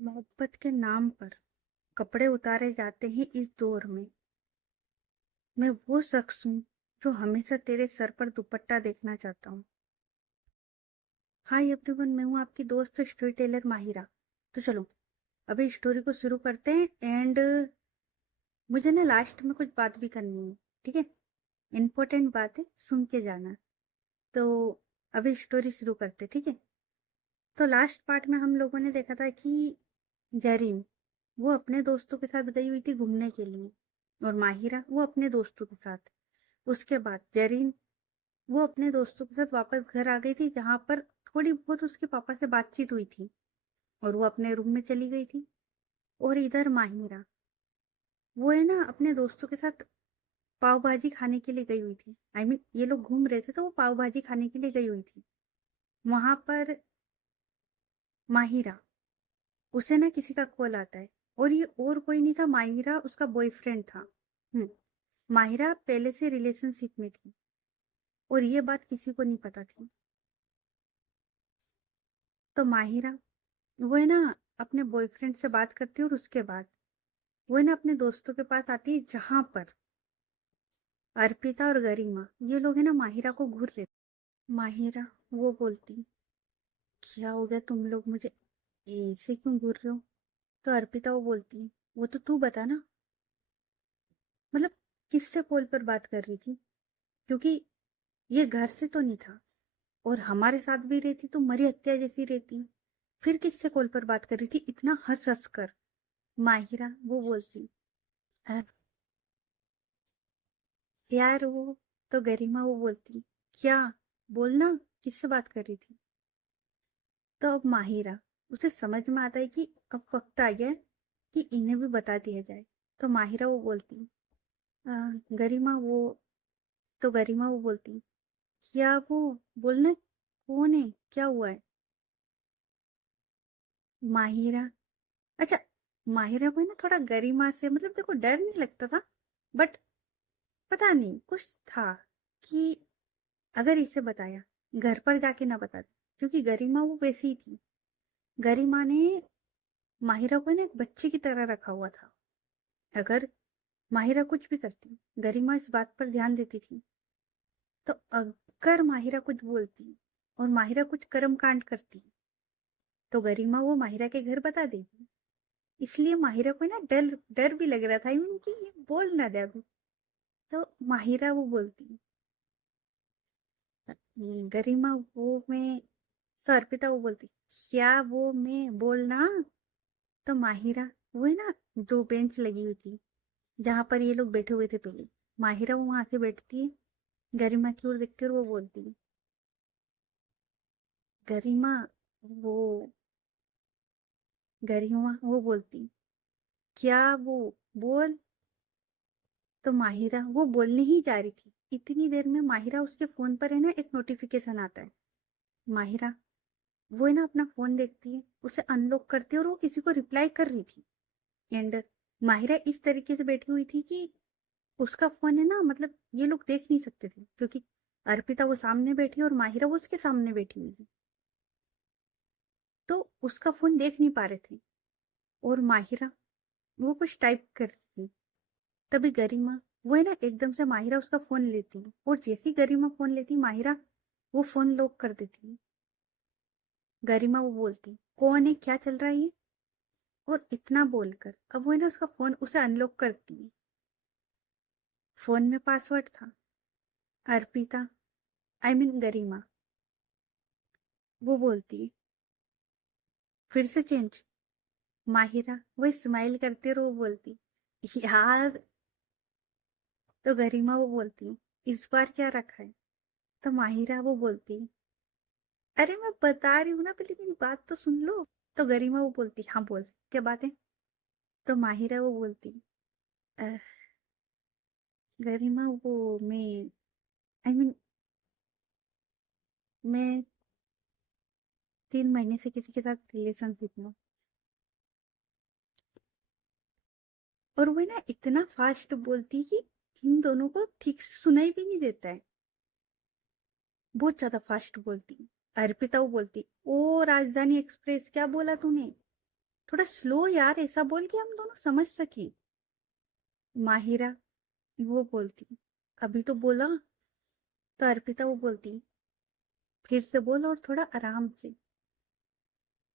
मोहब्बत के नाम पर कपड़े उतारे जाते हैं इस दौर में। मैं वो शख्स हूँ जो हमेशा तेरे सर पर दुपट्टा देखना चाहता हूँ। हाय एवरीवन, मैं हूँ आपकी दोस्त स्टोरी टेलर माहिरा। तो चलो अभी स्टोरी को शुरू करते हैं। एंड मुझे ना लास्ट में कुछ बात भी करनी है, ठीक है? इम्पोर्टेंट बात है, सुन के जाना। तो अभी स्टोरी शुरू करते, ठीक है? तो लास्ट पार्ट में हम लोगों ने देखा था कि जरीन वो अपने दोस्तों के साथ गई हुई थी घूमने के लिए, और माहिरा वो अपने दोस्तों के साथ। उसके बाद जरीन वो अपने दोस्तों के साथ वापस घर आ गई थी, जहां पर थोड़ी बहुत उसके पापा से बातचीत हुई थी, और वो अपने रूम में चली गई थी। और इधर माहिरा वो है ना अपने दोस्तों के साथ पाव भाजी खाने के लिए गई हुई थी। ये लोग घूम रहे थे तो वो पाव भाजी खाने के लिए गई हुई थी। वहां पर माहिरा उसे ना किसी का कॉल आता है, और ये और कोई नहीं था, माहिरा उसका बॉयफ्रेंड था। माहिरा पहले से रिलेशनशिप में थी, और ये बात किसी को नहीं पता थी। तो माहिरा वो है ना अपने बॉयफ्रेंड से बात करती है, और उसके बाद वो है ना अपने दोस्तों के पास आती है, जहां पर अर्पिता और गरिमा ये लोग है ना माहिरा को घूर रहे थे। माहिरा वो बोलती, क्या हो गया तुम लोग मुझे ऐसे क्यों घूर रहे हो? तो अर्पिता वो बोलती, वो तो तू बता ना, मतलब किससे कॉल पर बात कर रही थी? क्योंकि ये घर से तो नहीं था, और हमारे साथ भी रहती तो मरी हत्या जैसी रहती। फिर किससे कॉल पर बात कर रही थी इतना हंस हंस कर? माहिरा वो बोलती, "अ, यार वो।" तो गरिमा वो बोलती, क्या? बोलना, किससे बात कर रही थी? तो अब माहिरा उसे समझ में आता है कि अब वक्त आ गया है कि इन्हें भी बता दिया जाए। तो माहिरा वो बोलती, "अ, गरिमा वो।" तो गरिमा वो बोलती, क्या वो? बोलना, कौन है, क्या हुआ है? माहिरा, अच्छा, माहिरा को है ना थोड़ा गरिमा से मतलब देखो डर नहीं लगता था, बट पता नहीं कुछ था कि अगर इसे बताया, घर पर जाके ना बता दे, क्योंकि गरिमा वो वैसी ही थी। गरिमा ने माहिरा को ना एक बच्चे की तरह रखा हुआ था। अगर माहिरा कुछ भी करती, गरिमा इस बात पर ध्यान देती थी। तो अगर माहिरा कुछ बोलती और माहिरा कुछ कर्म कांड करती, तो गरिमा वो माहिरा के घर बता देगी। इसलिए माहिरा को ना डर डर भी लग रहा था, कि ये बोल ना दे अभी। तो माहिरा वो बोलती, गरिमा वो मैं। तो अर्पिता वो बोलती, क्या वो मैं? बोलना। तो माहिरा वो है ना दो बेंच लगी हुई थी जहां पर ये लोग बैठे हुए थे पहले। माहिरा वो वहां आके बैठती है, गरिमा की ओर देखती है, और वो बोलती, गरिमा वो। गरिमा वो बोलती, क्या वो? बोल। तो माहिरा वो बोलने ही जा रही थी, इतनी देर में माहिरा उसके फोन पर है ना एक नोटिफिकेशन आता है। माहिरा वो है ना अपना फोन देखती है, उसे अनलॉक करती है, और वो किसी को रिप्लाई कर रही थी। एंड माहिरा इस तरीके से बैठी हुई थी कि उसका फोन है ना, मतलब ये लोग देख नहीं सकते थे, क्योंकि अर्पिता वो सामने बैठी और माहिरा वो उसके सामने बैठी हुई थी। तो उसका फोन देख नहीं पा रहे थे, और माहिरा वो कुछ टाइप कर रही थी। तभी गरिमा वो है ना एकदम से माहिरा उसका फोन लेती, और जैसे ही गरिमा फोन लेती, माहिरा वो फोन लॉक कर देती। गरिमा वो बोलती, कौन है, क्या चल रहा है ये? और इतना बोलकर अब वो है ना उसका फोन उसे अनलॉक करती है। फोन में पासवर्ड था। अर्पिता, गरिमा वो बोलती, फिर से चेंज। माहिरा वो स्माइल करती और वो बोलती, यार। तो गरिमा वो बोलती, इस बार क्या रखा है? तो माहिरा वो बोलती, अरे मैं बता रही हूँ ना, पहले मेरी बात तो सुन लो। तो गरिमा वो बोलती, हाँ बोल, क्या बात है? तो माहिरा वो बोलती, "अ, गरिमा वो मैं आई मीन मैं 3 महीने से किसी के साथ रिलेशनशिप में हूँ।" और वो ना इतना फास्ट बोलती कि इन दोनों को ठीक से सुनाई भी नहीं देता है। बहुत ज्यादा फास्ट बोलती। अर्पिता वो बोलती, ओ राजधानी एक्सप्रेस, क्या बोला तूने? थोड़ा स्लो यार, ऐसा बोल के हम दोनों समझ सके। माहिरा वो बोलती, अभी तो बोला। तो अर्पिता वो बोलती, फिर से बोल और थोड़ा आराम से।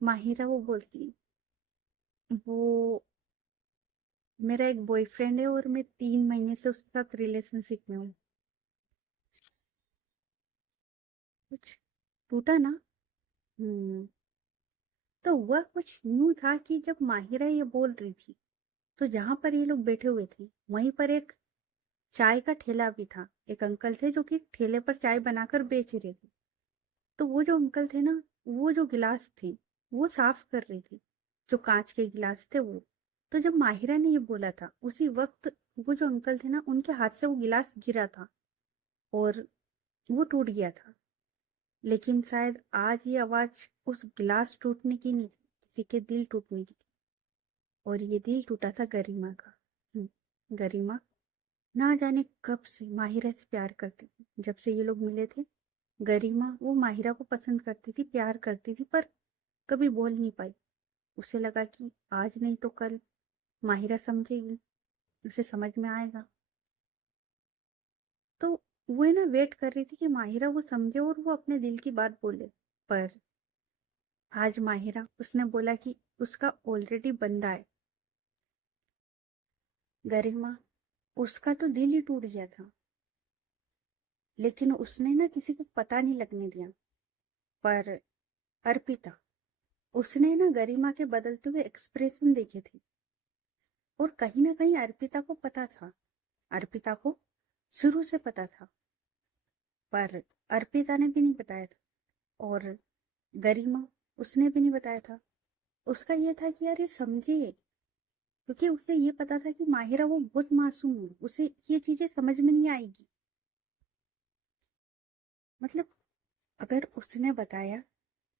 माहिरा वो बोलती, वो मेरा एक बॉयफ्रेंड है और मैं 3 महीने से उसके साथ रिलेशनशिप में हूँ। कुछ टूटा ना। हम्म। तो वह कुछ यूं था कि जब माहिरा ये बोल रही थी, तो जहां पर ये लोग बैठे हुए थे वहीं पर एक चाय का ठेला भी था। एक अंकल थे जो कि ठेले पर चाय बनाकर बेच रहे थे। तो वो जो अंकल थे ना, वो जो गिलास थे वो साफ कर रहे थे, जो कांच के गिलास थे वो। तो जब माहिरा ने ये बोला था, उसी वक्त वो जो अंकल थे ना, उनके हाथ से वो गिलास गिरा था और वो टूट गया था। लेकिन शायद आज ये आवाज उस गिलास टूटने की नहीं थी, किसी के दिल टूटने की थी। और ये दिल टूटा था गरिमा का। गरिमा ना जाने कब से माहिरा से प्यार करती थी। जब से ये लोग मिले थे, गरिमा वो माहिरा को पसंद करती थी, प्यार करती थी, पर कभी बोल नहीं पाई। उसे लगा कि आज नहीं तो कल माहिरा समझेगी, उसे समझ में आएगा। तो वो है ना, वेट कर रही थी कि माहिरा वो समझे और वो अपने दिल की बात बोले। पर आज माहिरा उसने बोला कि उसका ऑलरेडी बंदा है। गरिमा उसका तो दिल ही टूट गया था, लेकिन उसने ना किसी को पता नहीं लगने दिया। पर अर्पिता, उसने ना गरिमा के बदलते हुए एक्सप्रेशन देखे थे, और कहीं ना कहीं अर्पिता को पता था, अर्पिता को शुरू से पता था। पर अर्पिता ने भी नहीं बताया था, और गरिमा उसने भी नहीं बताया था। उसका ये था कि यार ये समझे, क्योंकि उसे ये पता था कि माहिरा वो बहुत मासूम है, उसे ये चीजें समझ में नहीं आएगी। मतलब अगर उसने बताया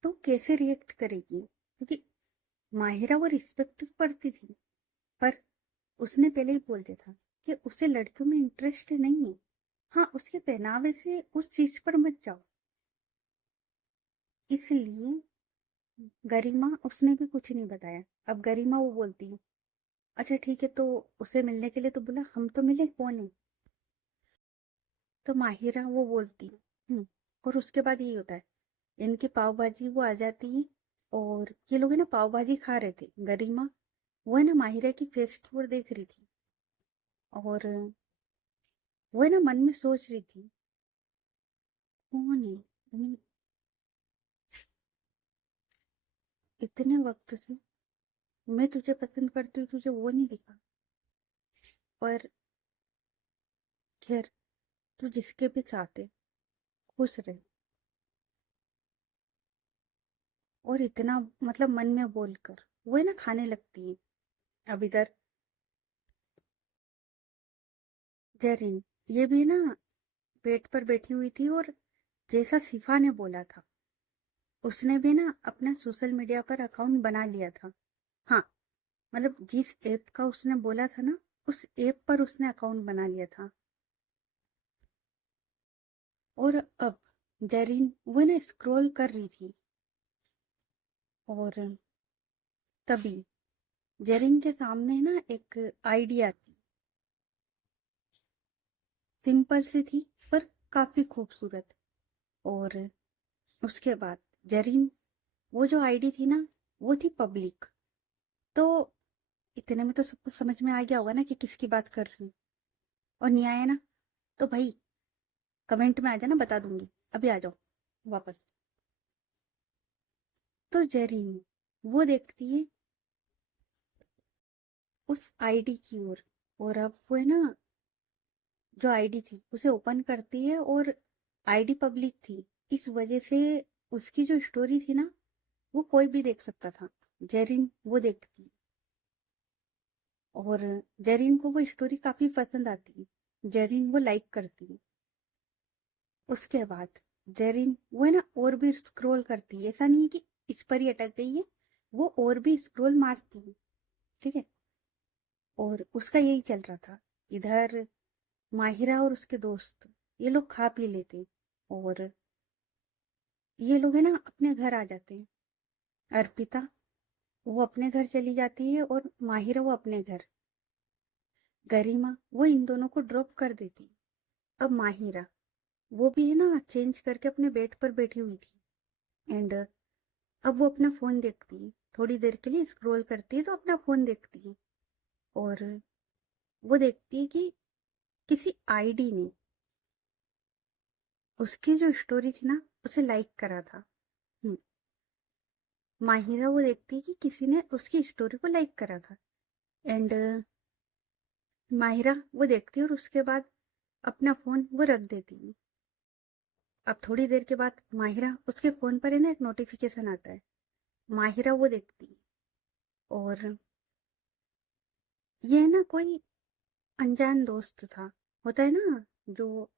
तो कैसे रिएक्ट करेगी, क्योंकि माहिरा वो रिस्पेक्ट करती थी। पर उसने पहले ही बोल दिया था कि उसे लड़कियों में इंटरेस्ट नहीं है। हाँ, उसके पहनावे से उस चीज पर मत जाओ। इसलिए गरिमा उसने भी कुछ नहीं बताया। अब गरिमा वो बोलती है, अच्छा ठीक है, तो उसे मिलने के लिए तो बोला, हम तो मिले, कौन है? तो माहिरा वो बोलती है, और उसके बाद यही होता है, इनकी पाव भाजी वो आ जाती है। और ये लोग है ना पाव भाजी खा रहे थे। गरिमा वो है ना माहिरा की फेस की ओर देख रही थी, और वो है ना मन में सोच रही थी, कौन है? इतने वक्त से मैं तुझे पसंद करती हूँ, तुझे वो नहीं दिखा। पर खैर, तू जिसके भी साथ है खुश रहे। और इतना मतलब मन में बोलकर वो है ना खाने लगती है। अब इधर जरीन ये भी ना बेड पर बैठी हुई थी, और जैसा शिफा ने बोला था, उसने भी ना अपना सोशल मीडिया पर अकाउंट बना लिया था। हाँ, मतलब जिस ऐप का उसने बोला था ना, उस ऐप पर उसने अकाउंट बना लिया था। और अब जरीन वो ना स्क्रॉल कर रही थी, और तभी जरीन के सामने ना एक आइडिया थी। सिंपल सी थी, पर काफी खूबसूरत। और उसके बाद जरीन वो जो आईडी थी ना, वो थी पब्लिक। तो इतने में तो सबको समझ में आ गया होगा ना कि किसकी बात कर रही हूँ। और नहीं आया ना, तो भाई कमेंट में आ जाना, बता दूंगी। अभी आ जाओ वापस। तो जरीन वो देखती है उस आईडी की ओर, और अब वो है ना जो आईडी थी उसे ओपन करती है, और आईडी पब्लिक थी। इस वजह से उसकी जो स्टोरी थी ना, वो कोई भी देख सकता था। जेरिन वो देखती, और जेरिन को वो स्टोरी काफी पसंद आती है। जेरिन वो लाइक करती है। उसके बाद जेरिन वो है ना और भी स्क्रॉल करती है, ऐसा नहीं है कि इस पर ही अटक गई है, वो और भी स्क्रॉल मारती है। ठीक है, और उसका यही चल रहा था। इधर माहिरा और उसके दोस्त ये लोग खा पी लेते, और ये लोग है ना अपने घर आ जाते हैं। अर्पिता वो अपने घर चली जाती है और माहिरा वो अपने घर। गरिमा वो इन दोनों को ड्रॉप कर देती। अब माहिरा वो भी है ना चेंज करके अपने बेड पर बैठी हुई थी। एंड अब वो अपना फोन देखती है, थोड़ी देर के लिए स्क्रॉल करती है तो अपना फोन देखती है। और वो देखती है कि किसी आईडी ने उसकी जो स्टोरी थी ना उसे लाइक करा था। हम्म, माहिरा वो देखती है कि किसी ने उसकी स्टोरी को लाइक करा था। एंड माहिरा वो देखती है और उसके बाद अपना फोन वो रख देती है। अब थोड़ी देर के बाद माहिरा उसके फोन पर है ना एक नोटिफिकेशन आता है। माहिरा वो देखती है और ये है ना कोई अनजान दोस्त था। होता है ना जो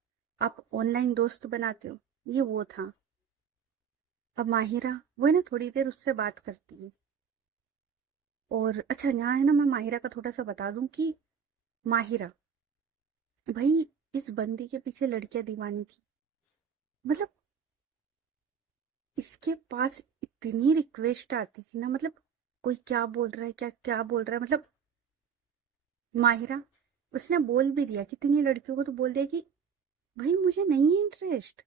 आप ऑनलाइन दोस्त बनाते हो, ये वो था। अब माहिरा वो है ना थोड़ी देर उससे बात करती है। और अच्छा यहाँ है ना मैं माहिरा का थोड़ा सा बता दूं कि माहिरा भाई इस बंदी के पीछे लड़कियां दीवानी थी। मतलब इसके पास इतनी रिक्वेस्ट आती थी ना, मतलब कोई क्या बोल रहा है, क्या क्या बोल रहा है, मतलब माहिरा उसने बोल भी दिया कितनी लड़कियों को, तो बोल दिया कि भाई मुझे नहीं है इंटरेस्ट।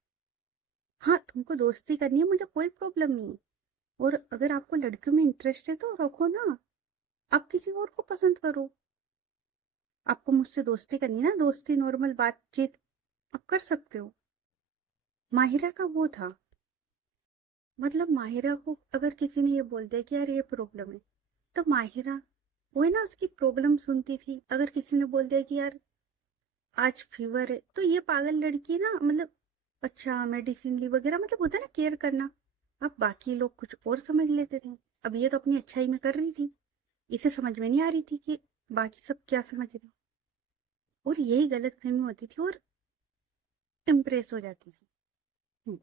हाँ तुमको दोस्ती करनी है, मुझे कोई प्रॉब्लम नहीं है। और अगर आपको लड़कियों में इंटरेस्ट है तो रखो ना, आप किसी और को पसंद करो। आपको मुझसे दोस्ती करनी है ना, दोस्ती नॉर्मल बातचीत आप कर सकते हो। माहिरा का वो था। मतलब माहिरा को अगर किसी ने ये बोल दिया कि यार ये प्रॉब्लम है, तो माहिरा वो है ना उसकी प्रॉब्लम सुनती थी। अगर किसी ने बोल दिया कि यार आज फीवर है, तो ये पागल लड़की ना, मतलब अच्छा मेडिसिन ली वगैरह, मतलब होता है ना केयर करना। अब बाकी लोग कुछ और समझ लेते थे। अब ये तो अपनी अच्छाई में कर रही थी, इसे समझ में नहीं आ रही थी कि बाकी सब क्या समझ रहे। और यही गलत फहमी होती थी और इम्प्रेस हो जाती थी। हम्म,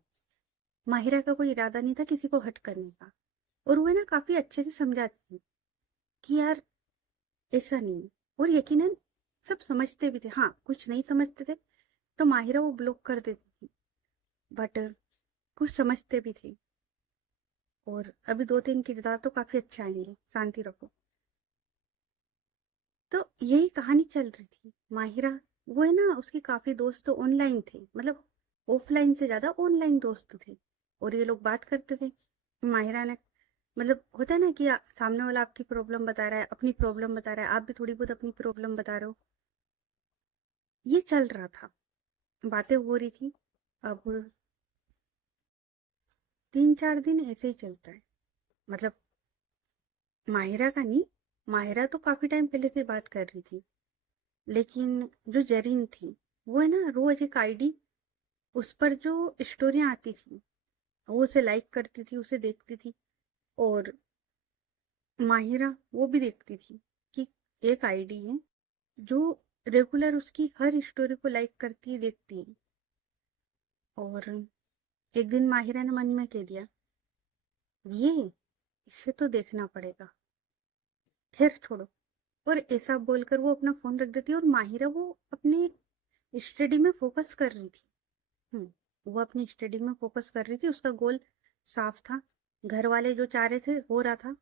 माहिरा का कोई इरादा नहीं था किसी को हट करने का। और वो है ना काफी अच्छे से समझाती थी कि यार ऐसा नहीं है। और यकीनन सब समझते भी थे। हाँ कुछ नहीं समझते थे तो माहिरा वो ब्लॉक कर देती थी, बट कुछ समझते भी थे। और अभी दो तीन किरदार तो काफी अच्छे आएंगे, शांति रखो। तो यही कहानी चल रही थी। माहिरा वो है ना उसके काफी दोस्त ऑनलाइन थे, मतलब ऑफलाइन से ज्यादा ऑनलाइन दोस्त थे। और ये लोग बात करते थे। माहिरा ने मतलब होता है ना कि सामने वाला आपकी प्रॉब्लम बता रहा है, अपनी प्रॉब्लम बता रहा है, आप भी थोड़ी बहुत अपनी प्रॉब्लम बता रहे हो। ये चल रहा था, बातें हो रही थी। अब 3 4 दिन ऐसे ही चलता है। मतलब माहिरा का नहीं, माहिरा तो काफी टाइम पहले से बात कर रही थी। लेकिन जो जरीन थी वो है ना रोज एक आईडी, उस पर जो स्टोरियां आती थी वो उसे लाइक करती थी, उसे देखती थी। और माहिरा वो भी देखती थी कि एक आईडी है जो रेगुलर उसकी हर स्टोरी को लाइक करती है, देखती है। और एक दिन माहिरा ने मन में कह दिया, ये इसे तो देखना पड़ेगा, फिर छोड़ो। और ऐसा बोलकर वो अपना फोन रख देती है और माहिरा वो अपनी स्टडी में फोकस कर रही थी। वो अपनी स्टडी में फोकस कर रही थी, उसका गोल साफ था। घर वाले जो चाह रहे थे हो रहा था।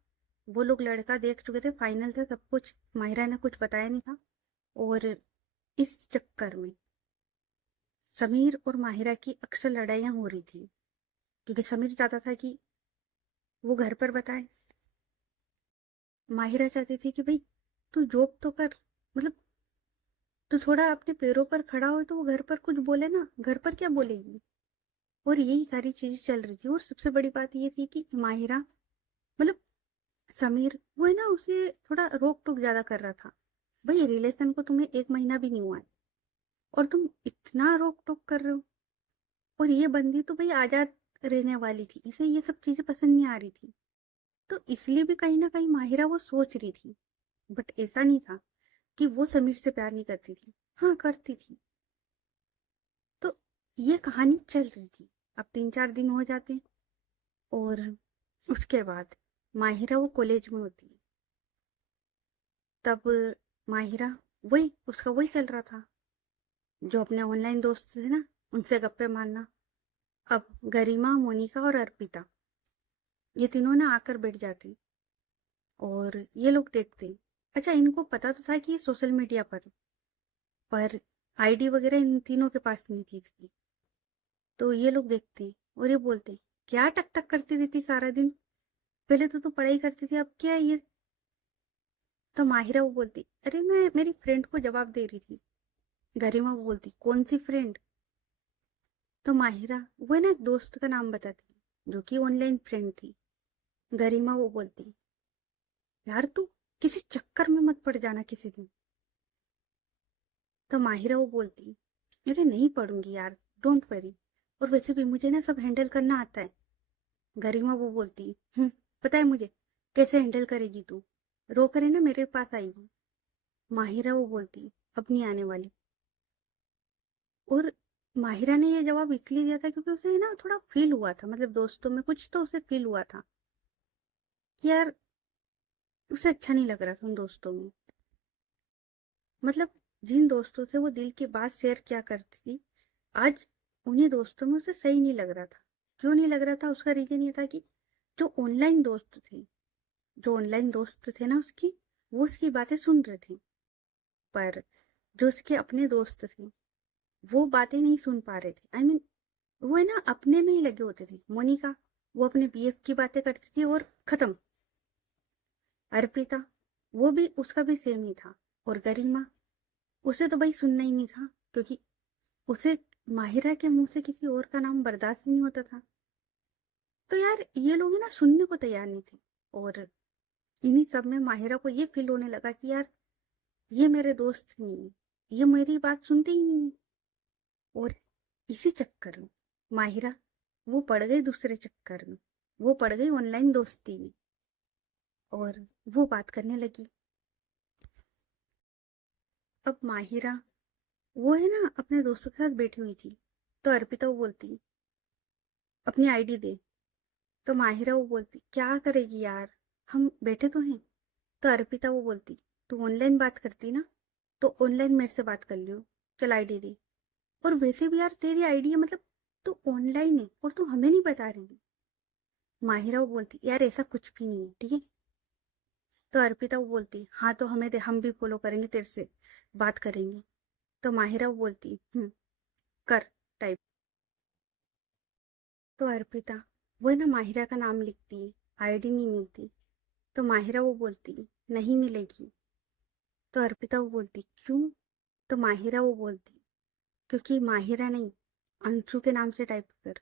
वो लोग लड़का देख चुके थे, फाइनल था सब कुछ, माहिरा ने कुछ बताया नहीं था। और इस चक्कर में समीर और माहिरा की अक्सर लड़ाइयाँ हो रही थी, क्योंकि समीर चाहता था कि वो घर पर बताए। माहिरा चाहती थी कि भाई तू जॉब तो कर, मतलब तू थोड़ा अपने पैरों पर खड़ा हो तो वो घर पर कुछ बोले ना, घर पर क्या बोलेगी। और यही सारी चीजें चल रही थी। और सबसे बड़ी बात ये थी कि माहिरा मतलब समीर वो है ना उसे थोड़ा रोक टोक ज्यादा कर रहा था। भाई रिलेशन को तुम्हें 1 महीना भी नहीं हुआ है और तुम इतना रोक टोक कर रहे हो। और ये बंदी तो भाई आजाद रहने वाली थी, इसे ये सब चीजें पसंद नहीं आ रही थी। तो इसलिए भी कहीं ना कहीं माहिरा वो सोच रही थी। बट ऐसा नहीं था कि वो समीर से प्यार नहीं करती थी, हाँ करती थी। तो ये कहानी चल रही थी। अब 3 4 दिन हो जाते हैं और उसके बाद माहिरा वो कॉलेज में होती है। तब माहिरा वही उसका वही चल रहा था, जो अपने ऑनलाइन दोस्त थे ना उनसे गप्पे मारना। अब गरिमा, मोनिका और अर्पिता ये तीनों ना आकर बैठ जाती। और ये लोग देखते। अच्छा, इनको पता तो था कि ये सोशल मीडिया पर आईडी वगैरह इन तीनों के पास नहीं थी इसकी। तो ये लोग देखते और ये बोलते, क्या टक टक करती रहती सारा दिन, पहले तो तू पढ़ाई करती थी, अब क्या है ये। तो माहिरा वो बोलती, अरे मैं मेरी फ्रेंड को जवाब दे रही थी। गरिमा वो बोलती, कौन सी फ्रेंड। तो माहिरा वो है ना एक दोस्त का नाम बताती जो कि ऑनलाइन फ्रेंड थी। गरिमा वो बोलती, यार तू किसी चक्कर में मत पड़ जाना किसी दिन। तो माहिरा वो बोलती, अरे नहीं पढ़ूंगी यार, डोंट वरी, और वैसे भी मुझे ना सब हैंडल करना आता है। गरिमा वो बोलती, पता है मुझे कैसे हैंडल करेगी तू, रो करे ना मेरे पास आएगी। माहिरा वो बोलती, अब नहीं आने वाली। और माहिरा ने ये जवाब इसलिए दिया था क्योंकि उसे ना थोड़ा फील हुआ था, मतलब दोस्तों में कुछ तो उसे फील हुआ था कि यार उसे अच्छा नहीं लग रहा था उन दोस्तों में। मतलब जिन दोस्तों से वो दिल की बात शेयर किया करती थी, आज उन्हीं दोस्तों में उसे सही नहीं लग रहा था। क्यों नहीं लग रहा था, उसका रीजन ये था कि जो ऑनलाइन दोस्त थे जो ऑनलाइन दोस्त थे ना उसकी, वो उसकी बातें सुन रहे थे, पर जो उसके अपने दोस्त थे वो बातें नहीं सुन पा रहे थे। वो है ना अपने में ही लगे होते थे। मोनिका वो अपने बीएफ की बातें करती थी और खत्म। अर्पिता वो भी, उसका भी सेम ही था। और गरिमा, उसे तो भाई सुनना ही नहीं था, क्योंकि उसे माहिरा के मुंह से किसी और का नाम बर्दाश्त ही नहीं होता था। तो यार ये लोग है ना सुनने को तैयार नहीं थे। और इन्हीं सब में माहिरा को ये फील होने लगा कि यार ये मेरे दोस्त नहीं है, ये मेरी बात सुनते ही नहीं है। और इसी चक्कर में माहिरा वो पड़ गई दूसरे चक्कर में, वो पड़ गई ऑनलाइन दोस्ती में। और वो बात करने लगी। अब माहिरा वो है ना अपने दोस्तों के साथ बैठी हुई थी। तो अर्पिता वो बोलती, अपनी आईडी दे। तो माहिरा वो बोलती, क्या करेगी यार, हम बैठे तो हैं। तो अर्पिता वो बोलती, तू ऑनलाइन बात करती ना, तो ऑनलाइन मेरे से बात कर लियो, चल आईडी दे। और वैसे भी यार तेरी आईडी है, मतलब तू ऑनलाइन है और तू हमें नहीं बता रही। माहिरा वो बोलती, यार ऐसा कुछ भी नहीं है, ठीक है। तो अर्पिता वो बोलती, हाँ तो हमें दे, हम भी फॉलो करेंगे, तेरे से बात करेंगे। तो माहिरा वो बोलती, कर टाइप। तो अर्पिता वो है ना माहिरा का नाम लिखती है, आईडी नहीं मिलती। तो माहिरा वो बोलती, नहीं मिलेगी। तो अर्पिता वो बोलती, क्यों। तो माहिरा वो बोलती, क्योंकि माहिरा नहीं, अंशु के नाम से टाइप कर।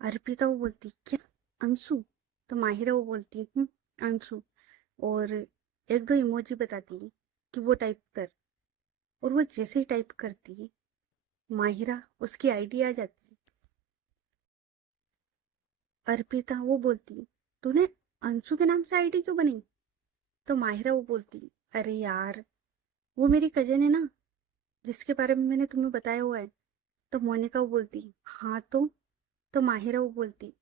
अर्पिता वो बोलती, क्या, अंशु। तो माहिरा वो बोलती, अंशु। और एक दो इमोजी बताती है कि वो टाइप कर। और वो जैसे ही टाइप करती है, माहिरा उसकी आईडी आ जाती है। अर्पिता वो बोलती, तूने अंशु के नाम से आईडी क्यों बनी। तो माहिरा वो बोलती, अरे यार वो मेरी कजन है ना, जिसके बारे में मैंने तुम्हें बताया हुआ है। तो मोनिका वो बोलती, हाँ तो माहिरा वो बोलती,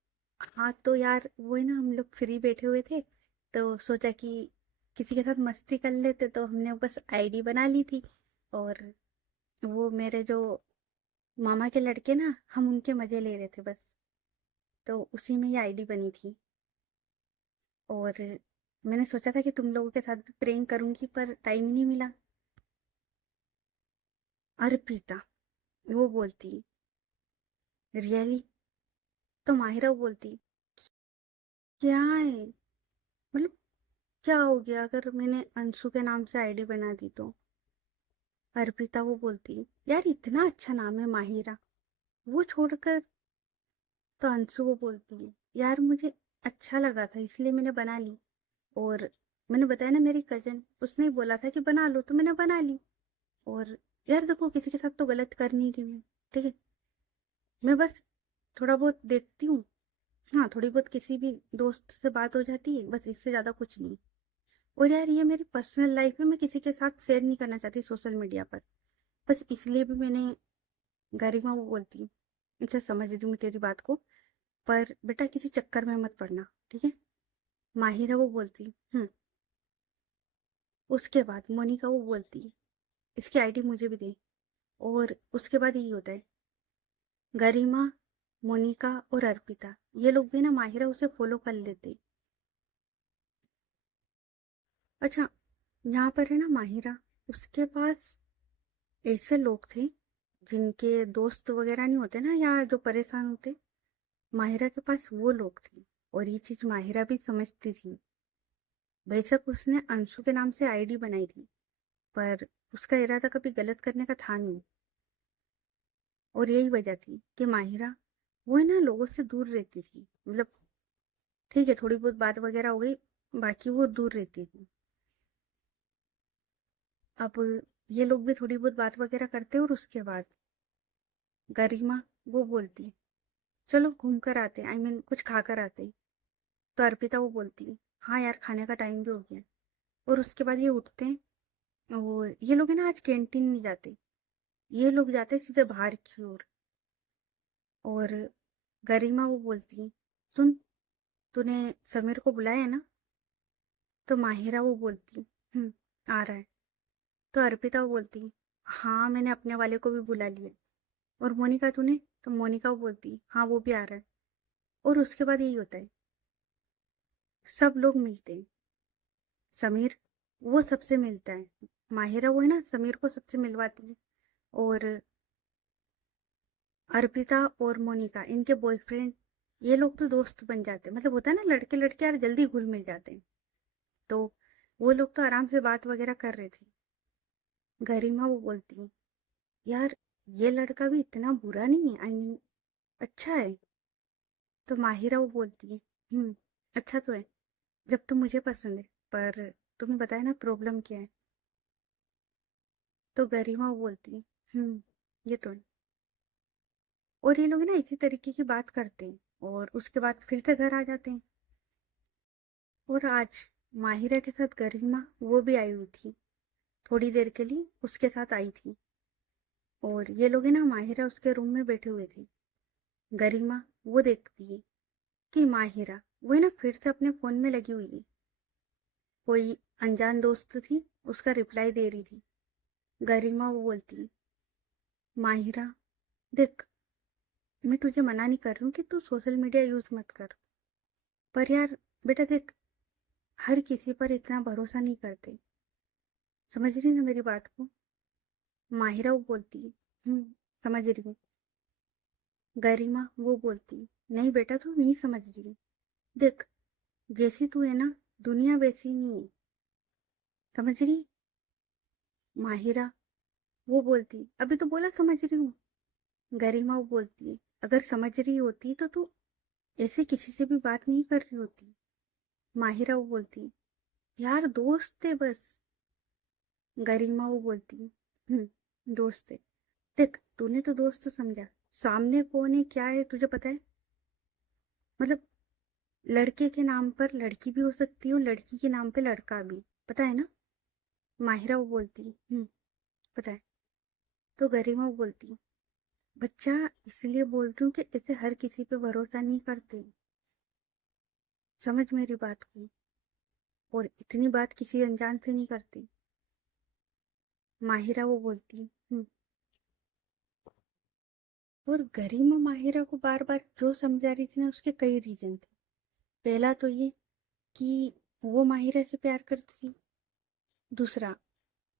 हाँ तो यार वो है ना हम लोग फ्री बैठे हुए थे, तो सोचा कि किसी के साथ मस्ती कर लेते, तो हमने बस आईडी बना ली थी। और वो मेरे जो मामा के लड़के ना, हम उनके मजे ले रहे थे बस, तो उसी में ये आईडी बनी थी। और मैंने सोचा था कि तुम लोगों के साथ भी प्रेंक करूंगी, पर टाइम ही नहीं मिला। अर्पिता वो बोलती, रियली। तो माहिरा वो बोलती, क्या है, मतलब क्या हो गया अगर मैंने अंशु के नाम से आईडी बना दी तो। अर्पिता वो बोलती, यार इतना अच्छा नाम है माहिरा, वो छोड़कर। तो अंशु वो बोलती है, यार मुझे अच्छा लगा था इसलिए मैंने बना ली। और मैंने बताया ना मेरी कजन, उसने ही बोला था कि बना लो तो मैंने बना ली। और यार देखो किसी के साथ तो गलत कर नहीं रही मैं, ठीक है। मैं बस थोड़ा बहुत देखती हूँ, हाँ थोड़ी बहुत किसी भी दोस्त से बात हो जाती है, बस इससे ज़्यादा कुछ नहीं। और यार ये मेरी पर्सनल लाइफ है, मैं किसी के साथ शेयर नहीं करना चाहती सोशल मीडिया पर। बस इसलिए भी मैंने, गरिमा वो बोलती है, अच्छा समझ रही हूँ मैं तेरी बात को, पर बेटा किसी चक्कर में मत पड़ना, ठीक है। माहिरा वो बोलती, उसके बाद मोनिका वो बोलती है, इसकी आईडी मुझे भी दे। और उसके बाद यही होता है, गरिमा, मोनिका और अर्पिता ये लोग भी ना माहिरा उसे फॉलो कर लेते। अच्छा, यहाँ पर है ना माहिरा, उसके पास ऐसे लोग थे जिनके दोस्त वगैरह नहीं होते ना, या जो परेशान होते, माहिरा के पास वो लोग थे। और ये चीज माहिरा भी समझती थी। बेशक उसने अंशु के नाम से आईडी बनाई थी, पर उसका इरादा कभी गलत करने का था नहीं। और यही वजह थी कि माहिरा, वो है ना, लोगों से दूर रहती थी। मतलब ठीक है, थोड़ी बहुत बात वगैरह हो गई, बाकी वो दूर रहती थी। अब ये लोग भी थोड़ी बहुत बात वगैरह करते, और उसके बाद गरिमा वो बोलती, चलो घूम कर आते, आई मीन कुछ खा कर आते। तो अर्पिता वो बोलती, हाँ यार, खाने का टाइम भी हो गया। और उसके बाद ये उठते हैं, और ये लोग है ना आज कैंटीन नहीं जाते, ये लोग जाते सीधे बाहर की ओर। और गरिमा वो बोलती, सुन, तूने समीर को बुलाया है ना? तो माहिरा वो बोलती, आ रहा है। तो अर्पिता वो बोलती, हाँ मैंने अपने वाले को भी बुला लिया। और मोनिका तूने? तो मोनिका वो बोलती, हाँ वो भी आ रहा है। और उसके बाद यही होता है, सब लोग मिलते हैं। समीर वो सबसे मिलता है, माहिरा वो है ना समीर को सबसे मिलवाती है। और अर्पिता और मोनिका, इनके बॉयफ्रेंड, ये लोग तो दोस्त बन जाते हैं। मतलब होता है ना, लड़के लड़के यार जल्दी घुल मिल जाते हैं। तो वो लोग तो आराम से बात वगैरह कर रहे थे। गरिमा वो बोलती है, यार ये लड़का भी इतना बुरा नहीं है, आई मीन अच्छा है। तो माहिरा वो बोलती है, अच्छा तो है, जब तो मुझे पसंद है, पर तुम्हें बताया ना प्रॉब्लम क्या है। तो गरिमा वो बोलती है, ये तो है। और ये लोग ना इसी तरीके की बात करते हैं, और उसके बाद फिर से घर आ जाते हैं। और आज माहिरा के साथ गरिमा वो भी आई हुई थी, थोड़ी देर के लिए उसके साथ आई थी। और ये लोग है ना, माहिरा उसके रूम में बैठे हुए थे। गरिमा वो देखती है कि माहिरा वो है ना फिर से अपने फोन में लगी हुई है, कोई अनजान दोस्त थी उसका रिप्लाई दे रही थी। गरिमा वो बोलती, माहिरा देख, मैं तुझे मना नहीं कर रही हूँ कि तू सोशल मीडिया यूज मत कर, पर यार बेटा देख, हर किसी पर इतना भरोसा नहीं करते। समझ रही ना मेरी बात को? माहिरा वो बोलती, समझ रही हूँ। गरिमा वो बोलती, नहीं बेटा तू नहीं समझ रही। देख, जैसी तू है ना, दुनिया वैसी नहीं है, समझ रही? माहिरा वो बोलती, अभी तो बोला समझ रही हूँ। गरिमा वो बोलती, अगर समझ रही होती तो तू ऐसे किसी से भी बात नहीं कर रही होती। माहिरा वो बोलती, यार दोस्त थे बस। गरिमा वो बोलती, दोस्त थे। देख तूने तो दोस्त समझा, सामने कौन है क्या है तुझे पता है? मतलब लड़के के नाम पर लड़की भी हो सकती है, और लड़की के नाम पे लड़का भी, पता है ना? माहिरा वो बोलती, पता है। तो गरिमा वो बोलती, बच्चा, इसलिए बोल रही हूँ कि ऐसे हर किसी पे भरोसा नहीं करते, समझ मेरी बात को। और इतनी बात किसी अनजान से नहीं करते। माहिरा वो बोलती, और गरिमा माहिरा को बार बार जो समझा रही थी ना, उसके कई रीजन थे। पहला तो ये कि वो माहिरा से प्यार करती थी। दूसरा,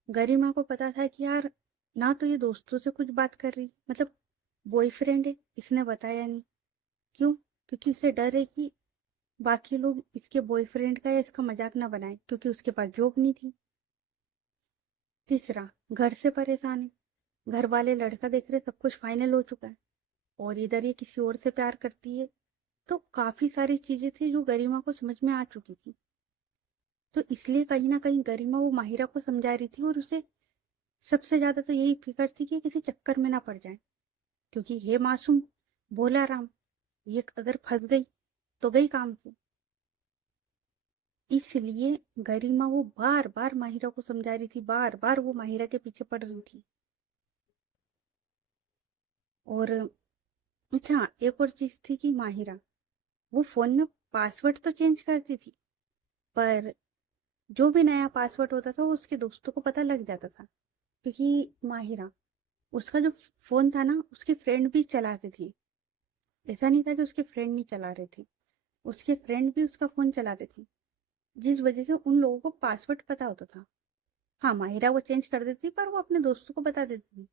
गरिमा को पता था कि यार ना तो ये दोस्तों से कुछ बात कर रही, मतलब बॉयफ्रेंड है, इसने बताया नहीं। क्यों? क्योंकि उसे डर है कि बाकी लोग इसके बॉयफ्रेंड का या इसका मजाक ना बनाए, क्योंकि उसके पास जॉब नहीं थी। तीसरा, घर से परेशान है, घर वाले लड़का देख रहे, सब कुछ फाइनल हो चुका है, और इधर ये किसी और से प्यार करती है। तो काफी सारी चीजें थी जो गरिमा को समझ में आ चुकी थी। तो इसलिए कहीं ना कहीं गरिमा वो माहिरा को समझा रही थी, और उसे सबसे ज्यादा तो यही फिक्र थी कि किसी चक्कर में ना पड़ जाए। क्योंकि ये मासूम भोला राम, ये अगर फंस गई तो गई काम से। इसलिए गरिमा वो बार बार माहिरा को समझा रही थी, बार बार वो माहिरा के पीछे पड़ रही थी। और अच्छा, एक और चीज थी कि माहिरा वो फोन में पासवर्ड तो चेंज करती थी, पर जो भी नया पासवर्ड होता था वो उसके दोस्तों को पता लग जाता था। क्योंकि माहिरा, उसका जो फोन था ना, उसके फ्रेंड भी चलाते थे। ऐसा नहीं था कि उसके फ्रेंड नहीं चला रहे थे, उसके फ्रेंड भी उसका फोन चलाते थे। जिस वजह से उन लोगों को पासवर्ड पता होता था। हाँ, माहिरा वो चेंज कर देती पर वो अपने दोस्तों को बता देती थी।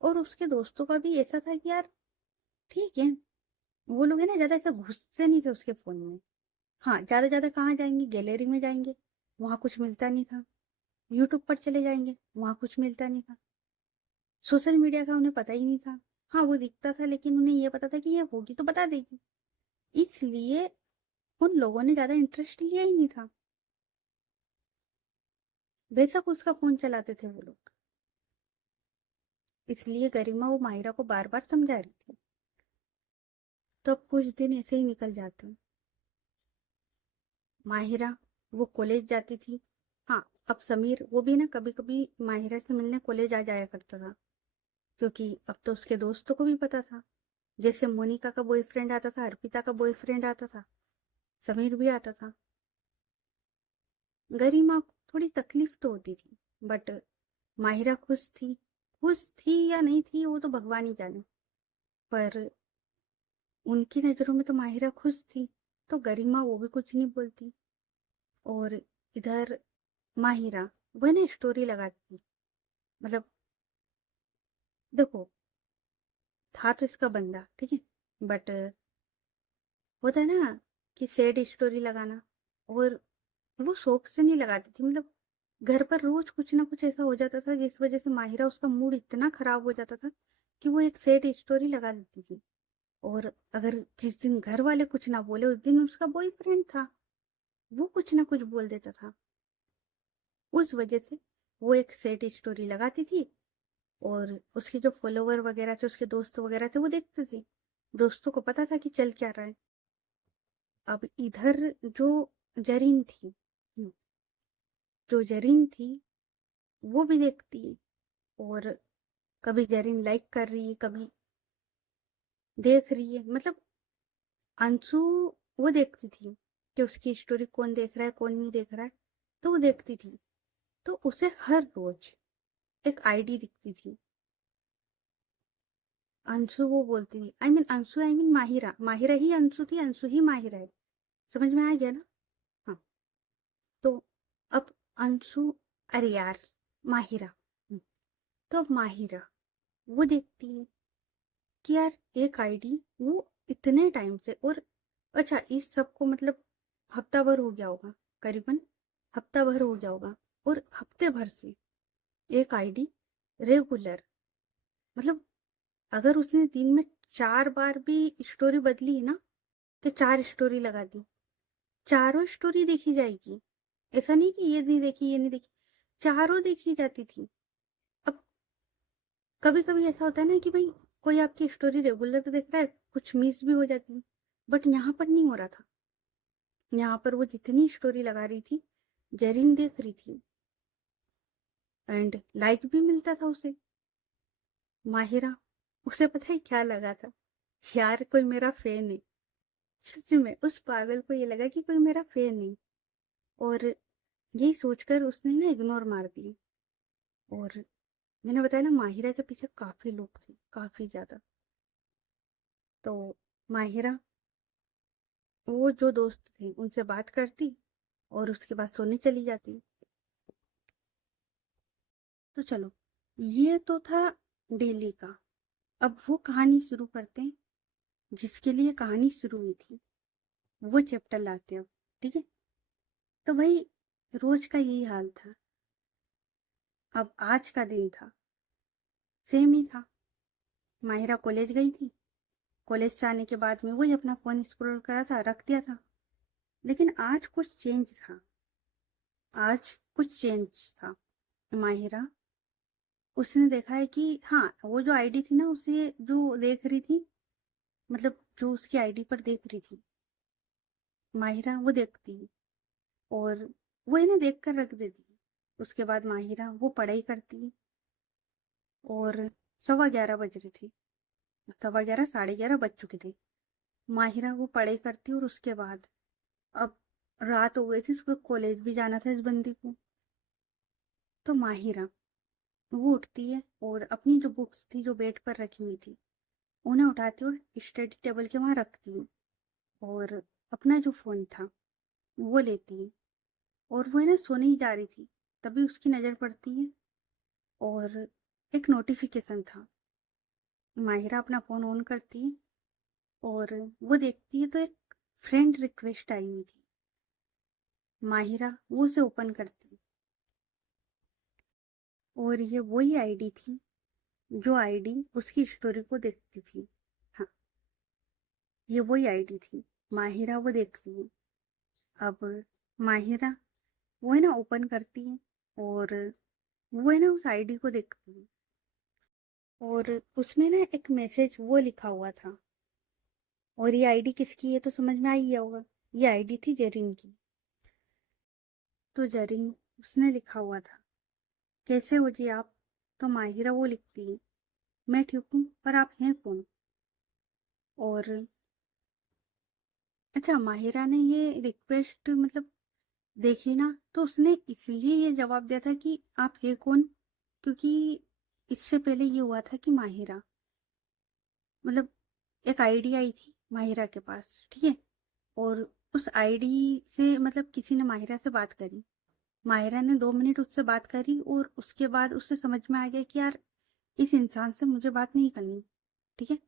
और उसके दोस्तों का भी ऐसा था कि यार ठीक है, वो लोग है ना ज़्यादा ऐसा घुसते नहीं थे उसके फ़ोन में। हाँ, ज़्यादा कहाँ जाएंगे, गैलरी में जाएंगे, वहाँ कुछ मिलता नहीं था। यूट्यूब पर चले जाएंगे, वहाँ कुछ मिलता नहीं था। सोशल मीडिया का उन्हें पता ही नहीं था। हाँ, वो दिखता था लेकिन उन्हें ये पता था कि ये होगी तो बता देगी। इसलिए उन लोगों ने ज़्यादा इंटरेस्ट लिया ही नहीं था। बेशक उसका फ़ोन चलाते थे वो लोग। इसलिए गरिमा वो माहिरा को बार बार समझा रही थी। तो अब कुछ दिन ऐसे ही निकल जाते हैं। माहिरा वो कॉलेज जाती थी। हाँ, अब समीर वो भी ना कभी कभी माहिरा से मिलने कॉलेज आ जाया करता था, क्योंकि अब तो उसके दोस्तों को भी पता था। जैसे मोनिका का बॉयफ्रेंड आता था, अर्पिता का बॉयफ्रेंड आता था, समीर भी आता था। गरिमा को थोड़ी तकलीफ तो होती थी, बट माहिरा खुश थी। खुश थी या नहीं थी वो तो भगवान ही जाने, पर उनकी नज़रों में तो माहिरा खुश थी। तो गरिमा वो भी कुछ नहीं बोलती। और इधर माहिरा वो ना स्टोरी लगाती थी। मतलब देखो, था तो इसका बंदा ठीक है, बट होता है ना कि सैड स्टोरी लगाना। और वो शौक से नहीं लगाती थी। मतलब घर पर रोज कुछ ना कुछ ऐसा हो जाता था जिस वजह से माहिरा उसका मूड इतना खराब हो जाता था कि वो एक सैड स्टोरी लगा देती थी। और अगर जिस दिन घर वाले कुछ ना बोले उस दिन उसका बॉयफ्रेंड था, वो कुछ ना कुछ बोल देता था। उस वजह से वो एक सैड स्टोरी लगाती थी। और उसके जो फॉलोवर वगैरह थे, उसके दोस्त वगैरह थे, वो देखते थे। दोस्तों को पता था कि चल क्या रहा है। अब इधर जो जरीन थी, जो जरीन थी वो भी देखती है। और कभी जरीन लाइक कर रही है, कभी देख रही है। मतलब अंशु वो देखती थी कि उसकी स्टोरी कौन देख रहा है कौन नहीं देख रहा है, तो वो देखती थी। तो उसे हर रोज एक आईडी दिखती थी। अंशु वो बोलती थी, अंशु माहिरा, माहिरा ही अंशु थी, अंशु ही माहिरा है। समझ में आ गया ना? हाँ। तो अब अंशु, अरे यार, माहिरा। हम्म, तो अब माहिरा वो देखती है कि यार एक आईडी वो इतने टाइम से। और अच्छा, इस सब को मतलब हफ्ता भर हो गया होगा, करीबन हफ्ता भर हो गया होगा। और हफ्ते भर से एक आईडी रेगुलर, मतलब अगर उसने दिन में 4 बार भी स्टोरी बदली है ना, तो 4 स्टोरी लगा दी, चारों स्टोरी देखी जाएगी। ऐसा नहीं कि ये नहीं देखी ये नहीं देखी, चारों देखी जाती थी। अब कभी कभी ऐसा होता है ना कि भाई कोई आपकी स्टोरी रेगुलर तो देख रहा है, कुछ मिस भी हो जाती है। बट यहाँ पर नहीं हो रहा था। यहाँ पर वो जितनी स्टोरी लगा रही थी, जरीन देख रही थी। एंड लाइक भी मिलता था उसे। माहिरा, उसे पता है क्या लगा था? यार कोई मेरा फैन है। सच में उस पागल को ये लगा कि कोई मेरा फैन है। और यही सोचकर उसने ना इग्नोर मार दी। और मैंने बताया ना, माहिरा के पीछे काफी लोग थे, काफी ज्यादा। तो माहिरा वो जो दोस्त थे उनसे बात करती और उसके बाद सोने चली जाती। तो चलो, ये तो था डेली का। अब वो कहानी शुरू करते हैं जिसके लिए कहानी शुरू हुई थी, वो चैप्टर लाते हैं अब। ठीक है? तो भाई रोज का यही हाल था। अब आज का दिन था, सेम ही था। माहिरा कॉलेज गई थी। कॉलेज से आने के बाद में वही अपना फोन स्क्रॉल करा था, रख दिया था। लेकिन आज कुछ चेंज था। आज कुछ चेंज था। माहिरा, उसने देखा है कि हाँ, वो जो आईडी थी ना, उसे जो देख रही थी, मतलब जो उसकी आईडी पर देख रही थी, माहिरा वो देखती है। और वो इन्हें देख कर रख देती है। उसके बाद माहिरा वो पढ़ाई करती है। और 11:15 बज रही थी, 11:15 11:30 बज चुके थे। माहिरा वो पढ़ाई करती और उसके बाद अब रात हो गई थी, उसको कॉलेज भी जाना था इस बंदी को। तो माहिरा वो उठती है और अपनी जो बुक्स थी जो बेड पर रखी हुई थी, उन्हें उठाती और स्टडी टेबल के वहां रखती है। और अपना जो फोन था वो लेती है और वो है ना सोने ही जा रही थी, तभी उसकी नज़र पड़ती है और एक नोटिफिकेशन था। माहिरा अपना फ़ोन ऑन करती है और वो देखती है तो एक फ्रेंड रिक्वेस्ट आई हुई थी। माहिरा वो उसे ओपन करती है और ये वही आईडी थी जो आईडी उसकी स्टोरी को देखती थी। हाँ, ये वही आईडी थी। माहिरा वो देखती है। अब माहिरा वो है ना ओपन करती है और वो है ना उस आईडी को देखती है और उसमें ना एक मैसेज वो लिखा हुआ था। और ये आईडी किसकी है तो समझ में आ ही गया होगा। ये आईडी थी जेरिन की। तो जेरिन उसने लिखा हुआ था, कैसे हो जी आप। तो माहिरा वो लिखती है, मैं ठीक हूँ पर आप हैं कौन। और अच्छा, माहिरा ने ये रिक्वेस्ट मतलब देखी ना, तो उसने इसलिए ये जवाब दिया था कि आप हैं कौन, क्योंकि इससे पहले ये हुआ था कि माहिरा मतलब एक आईडी आई थी माहिरा के पास, ठीक है। और उस आईडी से मतलब किसी ने माहिरा से बात करी। माहिरा ने 2 मिनट उससे बात करी और उसके बाद उससे समझ में आ गया कि यार इस इंसान से मुझे बात नहीं करनी, ठीक है।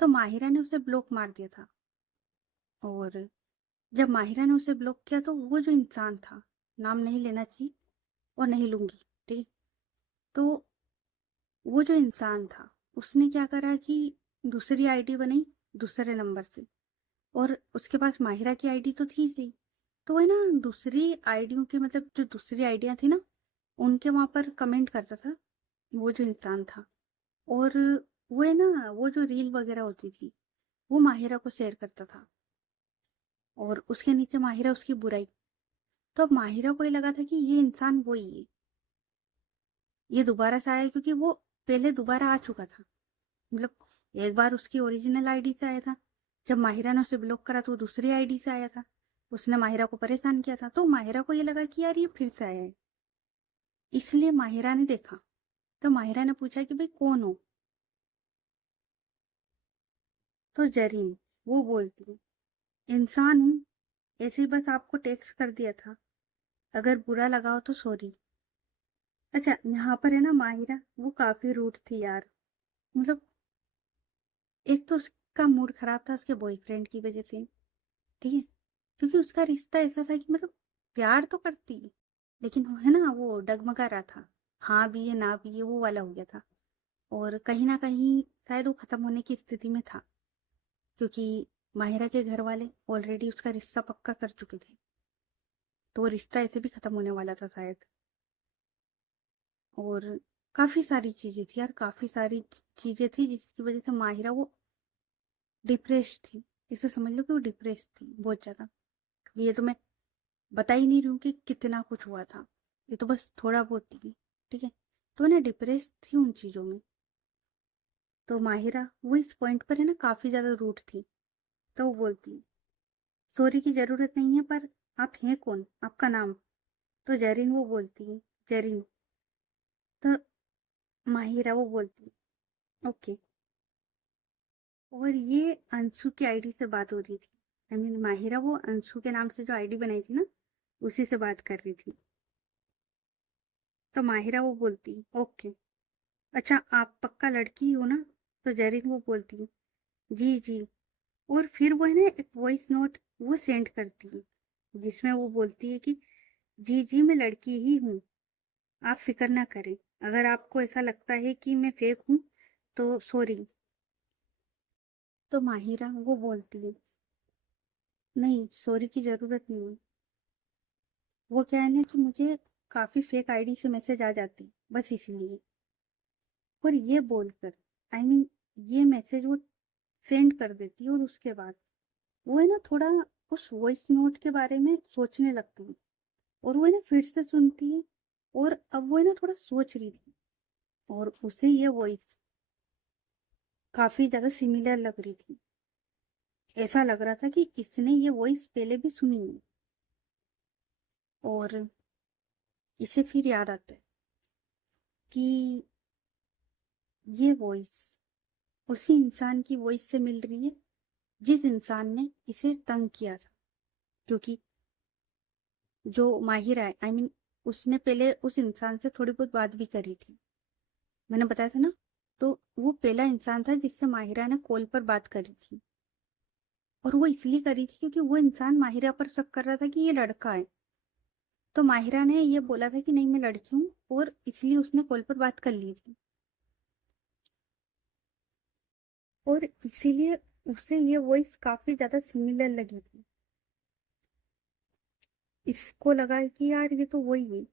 तो माहिरा ने उसे ब्लॉक मार दिया था। और जब माहिरा ने उसे ब्लॉक किया तो वो जो इंसान था, नाम नहीं लेना चाहिए और नहीं लूंगी, ठीक है। तो वो जो इंसान था उसने क्या करा कि दूसरी आईडी बनाई दूसरे नंबर से। और उसके पास माहिरा की आईडी तो थी सही, तो है ना दूसरी आईडियों के मतलब जो दूसरी आईडियां थी ना उनके वहां पर कमेंट करता था वो जो इंसान था। और वो है ना वो जो रील वगैरह होती थी वो माहिरा को शेयर करता था और उसके नीचे माहिरा उसकी बुराई। तो अब माहिरा को ये लगा था कि ये इंसान वही है, ये दोबारा से आया क्योंकि वो पहले दोबारा आ चुका था। मतलब एक बार उसकी ओरिजिनल आईडी से आया था, जब माहिरा ने उसे ब्लॉक करा तो वो दूसरी आईडी से आया था, उसने माहिरा को परेशान किया था। तो माहिरा को ये लगा कि यार ये फिर से आया है, इसलिए माहिरा ने देखा। तो माहिरा ने पूछा कि भाई कौन हो। तो जरीन वो बोलती है, इंसान हूँ, ऐसे ही बस आपको टेक्स्ट कर दिया था, अगर बुरा लगा हो तो सॉरी। अच्छा, यहाँ पर है ना माहिरा वो काफी रूड थी यार। मतलब एक तो उसका मूड खराब था उसके बॉयफ्रेंड की वजह से, ठीक है। क्योंकि उसका रिश्ता ऐसा था कि मतलब प्यार तो करती है लेकिन वो है ना वो डगमगा रहा था, हाँ भी है ना भी है वो वाला हो गया था। और कहीं ना कहीं शायद वो खत्म होने की स्थिति में था, क्योंकि माहिरा के घर वाले ऑलरेडी उसका रिश्ता पक्का कर चुके थे। तो वो रिश्ता ऐसे भी खत्म होने वाला था शायद। और काफी सारी चीजें थी यार, काफी सारी चीजें थी जिसकी वजह से माहिरा वो डिप्रेस थी। इसे समझ लो कि वो डिप्रेस थी बहुत ज्यादा। ये तो मैं बता ही नहीं रही हूँ कि कितना कुछ हुआ था, ये तो बस थोड़ा बहुत थी, ठीक है। तो ना डिप्रेस थी उन चीजों में। तो माहिरा वो इस पॉइंट पर है ना काफी ज्यादा रूठ थी। तो वो बोलती, सॉरी की जरूरत नहीं है पर आप हैं कौन, आपका नाम। तो जेरिन वो बोलती है, जेरिन। तो माहिरा वो बोलती ओके। और ये अंशु की आईडी से बात हो रही थी। आई मीन माहिरा वो अंशु के नाम से जो आईडी बनाई थी ना उसी से बात कर रही थी। तो माहिरा वो बोलती ओके, अच्छा आप पक्का लड़की ही हो ना। तो जेरिन वो बोलती जी जी। और फिर वो है ना एक वॉइस नोट वो सेंड करती है जिसमें वो बोलती है कि जी जी मैं लड़की ही हूँ, आप फिक्र ना करें, अगर आपको ऐसा लगता है कि मैं फेक हूँ तो सॉरी। तो माहिरा वो बोलती है, नहीं सॉरी की ज़रूरत नहीं है, वो क्या है ना कि मुझे काफ़ी फेक आईडी से मैसेज आ जाती बस इसलिए। और ये बोलकर आई मीन ये मैसेज वो सेंड कर देती है और उसके बाद वो है ना थोड़ा उस वॉइस नोट के बारे में सोचने लगती है। और वो है ना फिर से सुनती है और अब वो है ना थोड़ा सोच रही थी और उसे ये वॉइस काफ़ी ज़्यादा सिमिलर लग रही थी। ऐसा लग रहा था कि इसने ये वॉइस पहले भी सुनी है। और इसे फिर याद आता है कि ये वॉइस उसी इंसान की वॉइस से मिल रही है जिस इंसान ने इसे तंग किया था। क्योंकि जो माहिरा है, उसने पहले उस इंसान से थोड़ी बहुत बात भी करी थी, मैंने बताया था ना। तो वो पहला इंसान था जिससे माहिरा ने कॉल पर बात करी थी, और वो इसलिए करी थी क्योंकि वो इंसान माहिरा पर शक कर रहा था कि ये लड़का है। तो माहिरा ने ये बोला था कि नहीं मैं लड़की हूँ, और इसलिए उसने कॉल पर बात कर ली थी, और इसीलिए उसे ये वॉइस काफी ज्यादा सिमिलर लगी थी। इसको लगा कि यार ये तो वही है।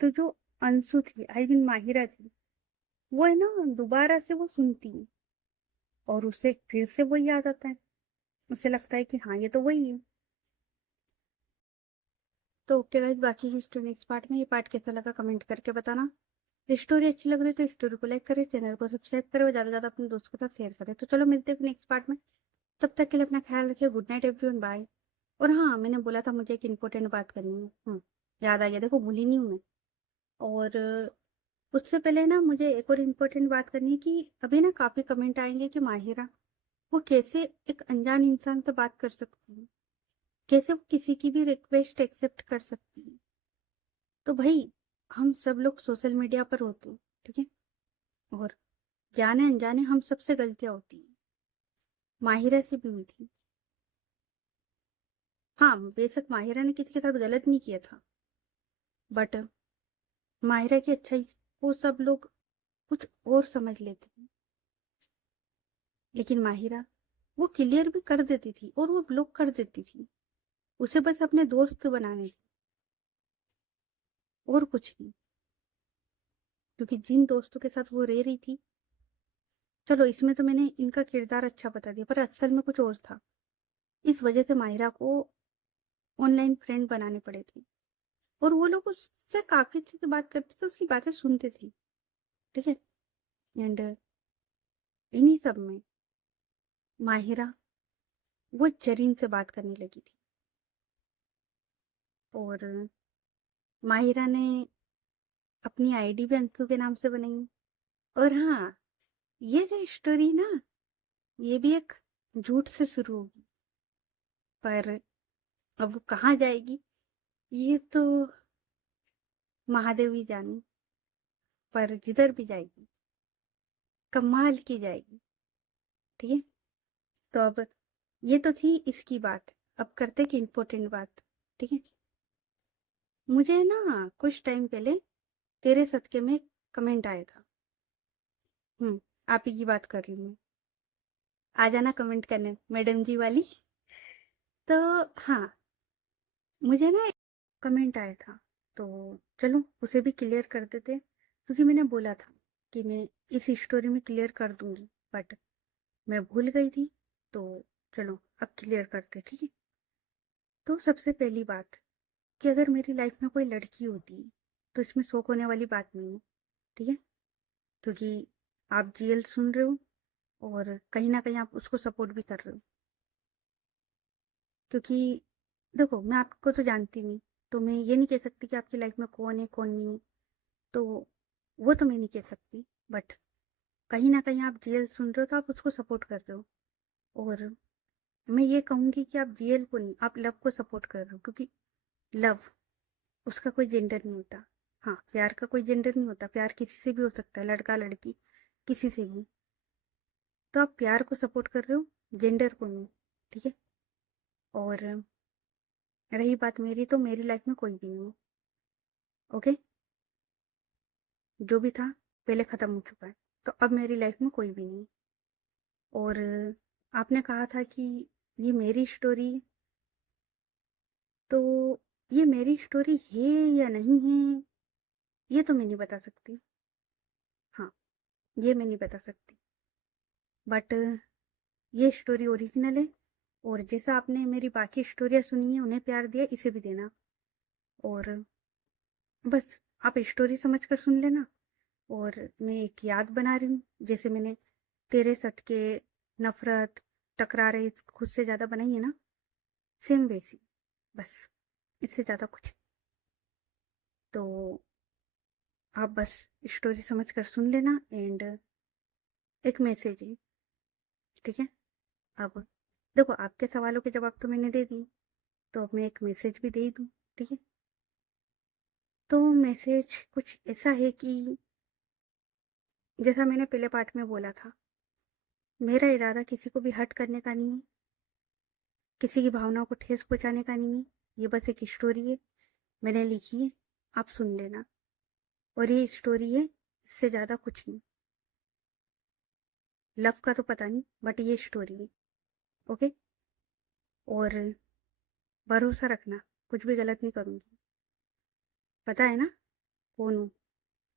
तो जो अंशु थी, माहिरा थी, वो है ना, दोबारा से वो सुनती है और उसे फिर से वही याद आता है। उसे लगता है कि हाँ ये तो वही है। तो ओके गाइस, बाकी की स्टोरी नेक्स्ट पार्ट में। ये पार्ट कैसा लगा कमेंट करके बताना। स्टोरी अच्छी लग रही है तो स्टोरी को लाइक करें, चैनल को सब्सक्राइब करें और ज़्यादा से ज़्यादा अपने दोस्तों के साथ शेयर करें। तो चलो मिलते हैं नेक्स्ट पार्ट में। तब तक के लिए अपना ख्याल रखिए। Good night everyone, bye. और हाँ, मैंने बोला था मुझे एक इम्पोर्टेंट बात करनी है। याद आ गया, देखो भूली नहीं हूँ मैं। और उससे पहले ना मुझे एक और इम्पोर्टेंट बात करनी है कि अभी ना काफ़ी कमेंट आएंगे कि माहिरा वो कैसे एक अनजान इंसान से बात कर सकती है, कैसे वो किसी की भी रिक्वेस्ट एक्सेप्ट कर सकती है। तो भाई, हम सब लोग सोशल मीडिया पर होते हैं, ठीक है, और जाने अनजाने हम सबसे गलतियां होती हैं। माहिरा से भी हुई थी। हाँ, बेशक माहिरा ने किसी के साथ गलत नहीं किया था, बट माहिरा की अच्छाई को सब लोग कुछ और समझ लेते हैं। लेकिन माहिरा वो क्लियर भी कर देती थी और वो ब्लॉक कर देती थी। उसे बस अपने दोस्त बनाने थे, और कुछ नहीं। क्योंकि जिन दोस्तों के साथ वो रह रही थी, चलो इसमें तो मैंने इनका किरदार अच्छा बता दिया, पर असल में कुछ और था। इस वजह से माहिरा को ऑनलाइन फ्रेंड बनाने पड़े थे, और वो लोग उससे काफी अच्छे से बात करते थे, उसकी बातें सुनते थे, ठीक है। एंड इन्हीं सब में माहिरा वो जरीन से बात करने लगी थी, और माहिरा ने अपनी आईडी भी अंशु के नाम से बनाई। और हाँ, ये जो स्टोरी ना, ये भी एक झूठ से शुरू होगी, पर अब वो कहाँ जाएगी ये तो महादेव ही जाने। पर जिधर भी जाएगी कमाल की जाएगी, ठीक है। तो अब ये तो थी इसकी बात। अब करते कि इम्पोर्टेंट बात, ठीक है। मुझे ना कुछ टाइम पहले तेरे सदके में कमेंट आया था। आप ही की बात कर रही हूँ मैं। आ जाना कमेंट करने मैडम जी वाली। तो हाँ, मुझे ना कमेंट आया था, तो चलो उसे भी क्लियर कर देते, क्योंकि मैंने बोला था कि मैं इस स्टोरी में क्लियर कर दूंगी, बट मैं भूल गई थी। तो चलो अब क्लियर करते, ठीक है। तो सबसे पहली बात, कि अगर मेरी लाइफ में कोई लड़की होती तो इसमें शौक होने वाली बात नहीं है, ठीक है। क्योंकि आप जीएल सुन रहे हो, और कहीं ना कहीं आप उसको सपोर्ट भी कर रहे हो। क्योंकि देखो, मैं आपको तो जानती नहीं, तो मैं ये नहीं कह सकती कि आपकी लाइफ में कौन है कौन नहीं है। तो वो तो मैं नहीं कह सकती, बट कहीं ना कहीं आप जीएल सुन रहे हो तो आप उसको सपोर्ट कर रहे हो। और मैं ये कहूँगी कि आप जीएल को नहीं, आप लव को सपोर्ट कर रहे हो, क्योंकि लव, उसका कोई जेंडर नहीं होता। हाँ, प्यार का कोई जेंडर नहीं होता, प्यार किसी से भी हो सकता है, लड़का लड़की किसी से भी। तो आप प्यार को सपोर्ट कर रहे हो, जेंडर को नहीं, ठीक है। और रही बात मेरी, तो मेरी लाइफ में कोई भी नहीं है, ओके। जो भी था पहले ख़त्म हो चुका है, तो अब मेरी लाइफ में कोई भी नहीं। और आपने कहा था कि ये मेरी स्टोरी, तो ये मेरी स्टोरी है या नहीं है, ये तो मैं नहीं बता सकती। हाँ, ये मैं नहीं बता सकती, बट ये स्टोरी ओरिजिनल है। और जैसा आपने मेरी बाकी स्टोरियाँ सुनी है, उन्हें प्यार दिया, इसे भी देना। और बस आप स्टोरी समझ कर सुन लेना। और मैं एक याद बना रही हूँ, जैसे मैंने तेरे सदके, नफरत, टकरा रहे खुद से ज़्यादा बनाई है ना, सेम वैसी, बस इससे ज़्यादा कुछ। तो आप बस स्टोरी समझ कर सुन लेना। एंड एक मैसेज है, ठीक है। अब देखो, आपके सवालों के जवाब तो मैंने दे दी, तो अब मैं एक मैसेज भी दे दूँ, ठीक है? तो मैसेज कुछ ऐसा है कि जैसा मैंने पहले पार्ट में बोला था, मेरा इरादा किसी को भी हर्ट करने का नहीं है, किसी की भावनाओं को ठेस पहुँचाने का नहीं है। ये बस एक स्टोरी है, मैंने लिखी है, आप सुन लेना। और ये स्टोरी है, इससे ज़्यादा कुछ नहीं। लव का तो पता नहीं, बट ये स्टोरी है, ओके? और भरोसा रखना, कुछ भी गलत नहीं करूँगी। पता है ना कौन हूँ?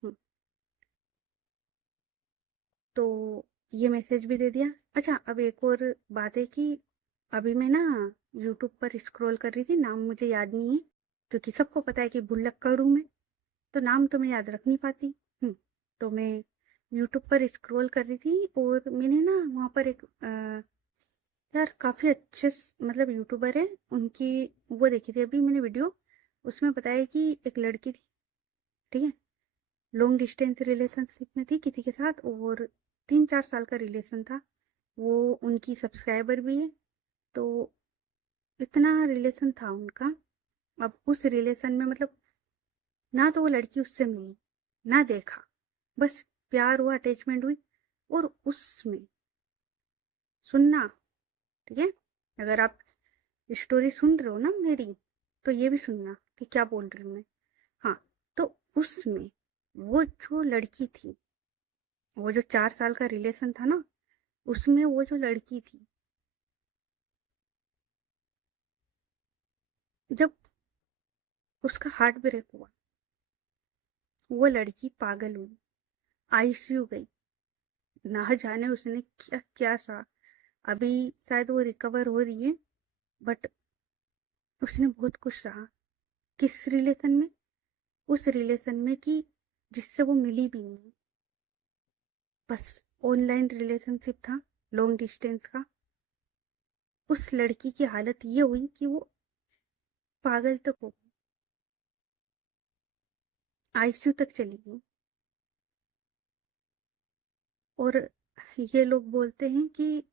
हुँ, तो ये मैसेज भी दे दिया। अच्छा, अब एक और बात है कि अभी मैं ना यूट्यूब पर स्क्रॉल कर रही थी, नाम मुझे याद नहीं है, क्योंकि सबको पता है कि भुल्लक्कड़ हूँ मैं, तो नाम तो मैं याद रख नहीं पाती। तो मैं यूट्यूब पर स्क्रॉल कर रही थी और मैंने ना वहाँ पर एक यार काफ़ी अच्छे मतलब यूट्यूबर है, उनकी वो देखी थी अभी मैंने वीडियो। उसमें बताया कि एक लड़की थी, ठीक है? लॉन्ग डिस्टेंस रिलेशनशिप में थी किसी के साथ और 3-4 साल का रिलेशन था। वो उनकी सब्सक्राइबर भी है। तो इतना रिलेशन था उनका। अब उस रिलेशन में मतलब ना तो वो लड़की उससे मिली, ना देखा, बस प्यार हुआ, अटैचमेंट हुई। और उसमें सुनना, ठीक है? अगर आप स्टोरी सुन रहे हो ना मेरी, तो ये भी सुनना कि क्या बोल रही हूँ मैं। हाँ, तो उसमें वो जो लड़की थी, वो जो 4 साल का रिलेशन था ना, उसमें वो जो लड़की थी, जब उसका हार्ट ब्रेक हुआ, वो लड़की पागल हुई, आईसीयू गई। ना जाने उसने क्या क्या सा। अभी शायद वो रिकवर हो रही है, बट उसने बहुत कुछ सहा। किस रिलेशन में? उस रिलेशन में कि जिससे वो मिली भी नहीं, बस ऑनलाइन रिलेशनशिप था, लॉन्ग डिस्टेंस का। उस लड़की की हालत ये हुई कि वो पागल तक हो गई, आईसीयू तक चली गई। और ये लोग बोलते हैं कि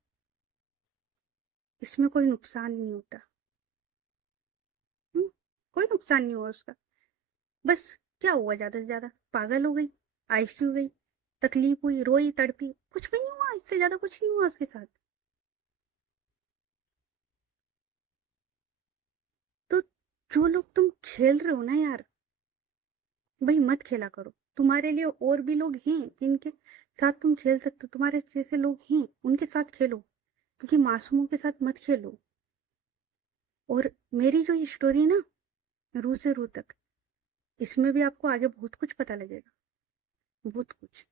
इसमें कोई नुकसान नहीं होता। हम्म, कोई नुकसान नहीं हुआ उसका। बस क्या हुआ, ज्यादा से ज्यादा पागल हो गई, आईसीयू गई, तकलीफ हुई, रोई, तड़पी, कुछ भी नहीं हुआ, इससे ज्यादा कुछ नहीं हुआ उसके साथ। तो जो लोग तुम खेल रहे हो ना यार, भाई मत खेला करो। तुम्हारे लिए और भी लोग हैं जिनके साथ तुम खेल सकते हो, तुम्हारे जैसे लोग हैं, उनके साथ खेलो, क्योंकि मासूमों के साथ मत खेलो। और मेरी जो स्टोरी है ना, रू से रू तक, इसमें भी आपको आगे बहुत कुछ पता लगेगा, बहुत कुछ।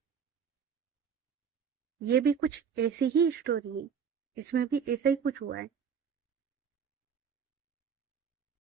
ये भी कुछ ऐसी ही स्टोरी है, इसमें भी ऐसा ही कुछ हुआ है।